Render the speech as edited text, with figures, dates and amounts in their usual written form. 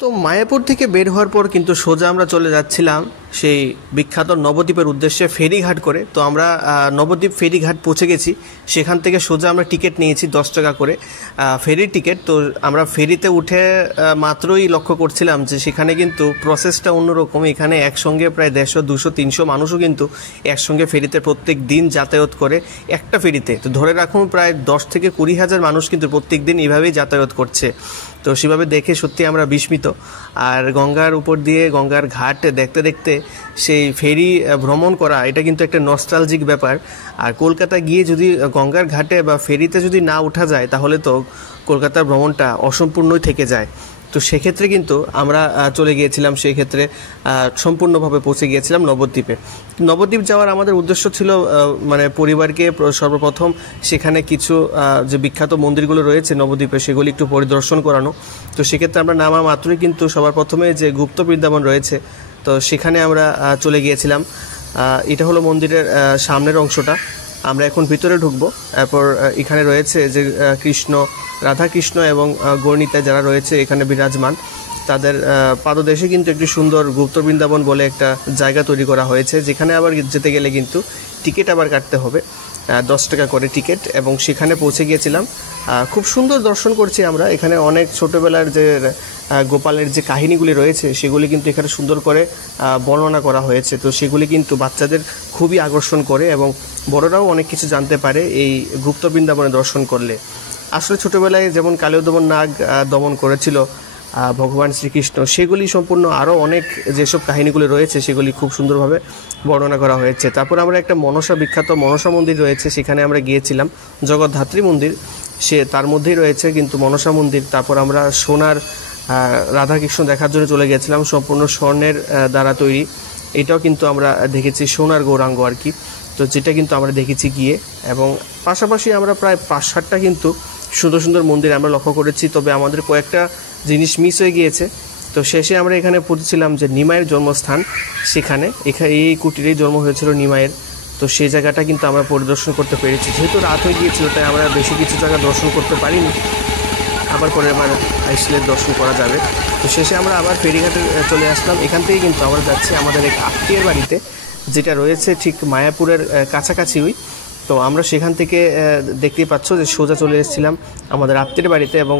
তো মায়াপুর থেকে বের হওয়ার পর কিন্তু সোজা আমরা চলে যাচ্ছিলাম সেই বিখ্যাত নবদ্বীপের উদ্দেশ্যে ফেরিঘাট করে। তো আমরা নবদ্বীপ ফেরিঘাট পৌঁছে গেছি। সেখান থেকে সোজা আমরা টিকিট নিয়েছি 10 টাকা করে ফেরির টিকিট। তো আমরা ফেরিতে উঠে মাত্রই লক্ষ্য করছিলাম যে সেখানে কিন্তু প্রসেসটা অন্যরকম। এখানে একসঙ্গে প্রায় 150, 200, 300 মানুষও কিন্তু একসঙ্গে ফেরিতে প্রত্যেক দিন যাতায়াত করে একটা ফেরিতে। তো ধরে রাখুন প্রায় 10 থেকে 20 হাজার মানুষ কিন্তু প্রত্যেক দিন এইভাবেই যাতায়াত করছে। তো সেভাবে দেখে সত্যি আমরা বিস্মিত। আর গঙ্গার উপর দিয়ে গঙ্গার ঘাট দেখতে দেখতে সেই ফেরি ভ্রমণ করা, এটা কিন্তু একটা নস্টালজিক ব্যাপার। আর কলকাতা গিয়ে যদি গঙ্গার ঘাটে বা ফেরিতে যদি না ওঠা যায় তাহলে তো কলকাতার ভ্রমণটা অসম্পূর্ণই থেকে যায়। তো সেক্ষেত্রে কিন্তু আমরা চলে গিয়েছিলাম, সেই ক্ষেত্রে সম্পূর্ণভাবে পৌঁছে গিয়েছিলাম নবদ্বীপে। নবদ্বীপ যাওয়ার আমাদের উদ্দেশ্য ছিল মানে পরিবারকে সর্বপ্রথম সেখানে কিছু যে বিখ্যাত মন্দিরগুলো রয়েছে নবদ্বীপে সেগুলি একটু পরিদর্শন করানো। তো সেক্ষেত্রে আমরা নামা মাত্রই কিন্তু সবার প্রথমে যে গুপ্ত বৃন্দাবন রয়েছে তো সেখানে আমরা চলে গিয়েছিলাম। এটা হলো মন্দিরের সামনের অংশটা। আমরা এখন ভিতরে ঢুকবো। এরপর এখানে রয়েছে যে কৃষ্ণ, রাধাকৃষ্ণ এবং গৌরনীতা যারা রয়েছে এখানে বিরাজমান, তাদের পাদদেশে কিন্তু একটি সুন্দর গুপ্ত বৃন্দাবন বলে একটা জায়গা তৈরি করা হয়েছে, যেখানে আবার যেতে গেলে কিন্তু টিকিট আবার কাটতে হবে 10 টাকা করে টিকিট। এবং সেখানে পৌঁছে গিয়েছিলাম। খুব সুন্দর দর্শন করছি আমরা। এখানে অনেক ছোটোবেলার যে গোপালের যে কাহিনীগুলি রয়েছে সেগুলি কিন্তু এখানে সুন্দর করে বর্ণনা করা হয়েছে। তো সেগুলি কিন্তু বাচ্চাদের খুবই আকর্ষণ করে এবং বড়রাও অনেক কিছু জানতে পারে এই গুপ্ত বৃন্দাবনে দর্শন করলে। আসলে ছোটোবেলায় যেমন কালীয় নাগ দমন করেছিল ভগবান শ্রীকৃষ্ণ, সেগুলি সম্পূর্ণ আরও অনেক যেসব কাহিনীগুলি রয়েছে সেগুলি খুব সুন্দরভাবে বর্ণনা করা হয়েছে। তারপর আমরা একটা বিখ্যাত মনসা মন্দির রয়েছে সেখানে আমরা গিয়েছিলাম, জগদ্ধাত্রী মন্দির তার মধ্যেই রয়েছে কিন্তু মনসা মন্দির। তারপর আমরা সোনার রাধাকৃষ্ণ দেখার জন্য চলে গিয়েছিলাম, সম্পূর্ণ স্বর্ণের দ্বারা তৈরি। এটাও কিন্তু আমরা দেখেছি, সোনার গৌরাঙ্গ আর কি। তো যেটা কিন্তু আমরা দেখেছি গিয়ে, এবং পাশাপাশি আমরা প্রায় 5-7টা কিন্তু সুন্দর সুন্দর মন্দির আমরা লক্ষ্য করেছি। তবে আমাদের কয়েকটা জিনিস মিস হয়ে গিয়েছে। তো শেষে আমরা এখানে পৌঁছেছিলাম যে নিমাইয়ের জন্মস্থান, সেখানে এই কুটিরেই জন্ম হয়েছিল নিমাইয়ের। তো সেই জায়গাটা কিন্তু আমরা পরিদর্শন করতে পেরেছি। যেহেতু রাত হয়ে গিয়েছিল তাই আমরা বেশি কিছু জায়গা দর্শন করতে পারিনি, আবার পরে আমার আইসিলের দর্শন করা যাবে। তো শেষে আমরা আবার ফেরিঘাটে চলে আসলাম। এখান থেকে কিন্তু আমরা যাচ্ছি আমাদের এক আত্মীয়ের বাড়িতে, যেটা রয়েছে ঠিক মায়াপুরের কাছাকাছি। তো আমরা সেখান থেকে দেখতেই পাচ্ছ যে সোজা চলে এসেছিলাম আমাদের আত্মীয়ের বাড়িতে। এবং